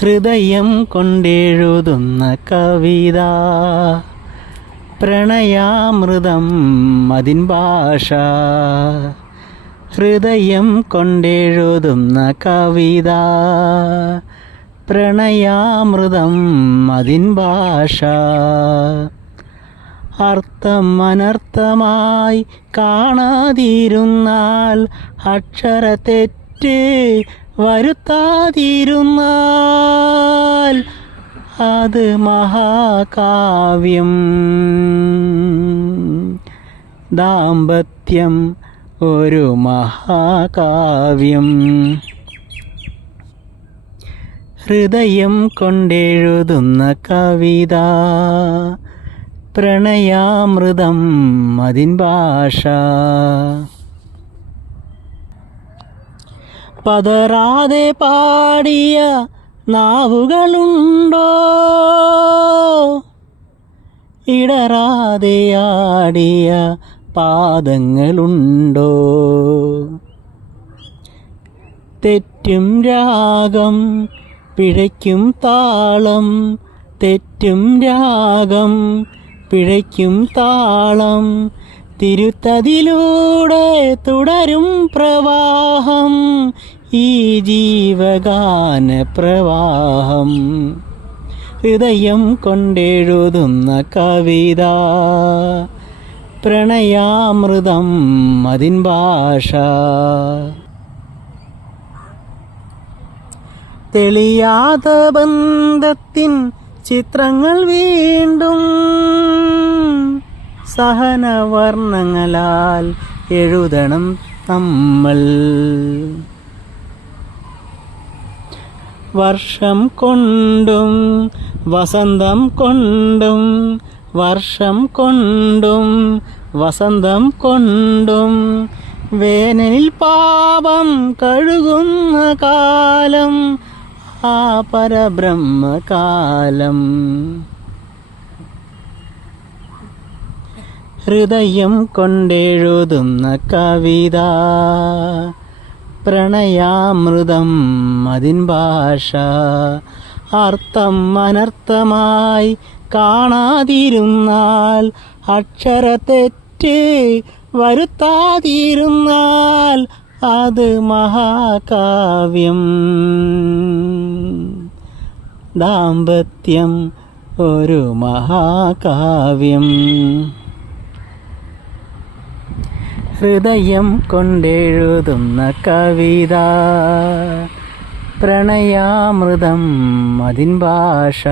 ഹൃദയം കൊണ്ടെഴുതുന്ന കവിത, പ്രണയാമൃതം അതിൻ ഭാഷ. ഹൃദയം കൊണ്ടെഴുതുന്ന കവിത, പ്രണയാമൃതം അതിൻ ഭാഷ. അർത്ഥം അനർത്ഥമായി കാണാതിരുന്നാൽ, അക്ഷരത്തെറ്റ് വരുത്താതിരുന്നാൽ, അത് മഹാകാവ്യം. ദാമ്പത്യം ഒരു മഹാകാവ്യം. ഹൃദയം കൊണ്ടെഴുതുന്ന കവിത, പ്രണയാമൃതം അതിൻ ഭാഷ. പതറാതെ പാടിയ നാവുകളുണ്ടോ, ഇടറാതെ ആടിയ പാദങ്ങളുണ്ടോ? തെറ്റും രാഗം പിഴയ്ക്കും താളം, തെറ്റും രാഗം പിഴയ്ക്കും താളം. തിരുത്തതിലൂടെ തുടരും പ്രവാഹം, ഈ ജീവഗാന പ്രവാഹം. ഹൃദയം കൊണ്ടെഴുതുന്ന കവിത, പ്രണയാമൃതം അതിൻ ഭാഷ. തെളിയാത്ത ബന്ധത്തിൻ ചിത്രങ്ങൾ വീണ്ടും സഹനവർണ്ണങ്ങളാൽ എഴുതണം നമ്മൾ. വർഷം കൊണ്ടും വസന്തം കൊണ്ടും, വർഷം കൊണ്ടും വസന്തം കൊണ്ടും, വേനലിൽ പാപം കഴുകുന്ന കാലം, ആ പരബ്രഹ്മകാലം. ഹൃദയം കൊണ്ടെഴുതുന്ന കവിത, പ്രണയാമൃതം അതിൻ ഭാഷ. അർത്ഥം അനർത്ഥമായി കാണാതിരുന്നാൽ, അക്ഷരത്തെറ്റ് വരുത്താതിരുന്നാൽ, അത് മഹാകാവ്യം. ദാമ്പത്യം ഒരു മഹാകാവ്യം. ഹൃദയം കൊണ്ടെഴുതുന്ന കവിത, പ്രണയാമൃതം അതിൻ ഭാഷ.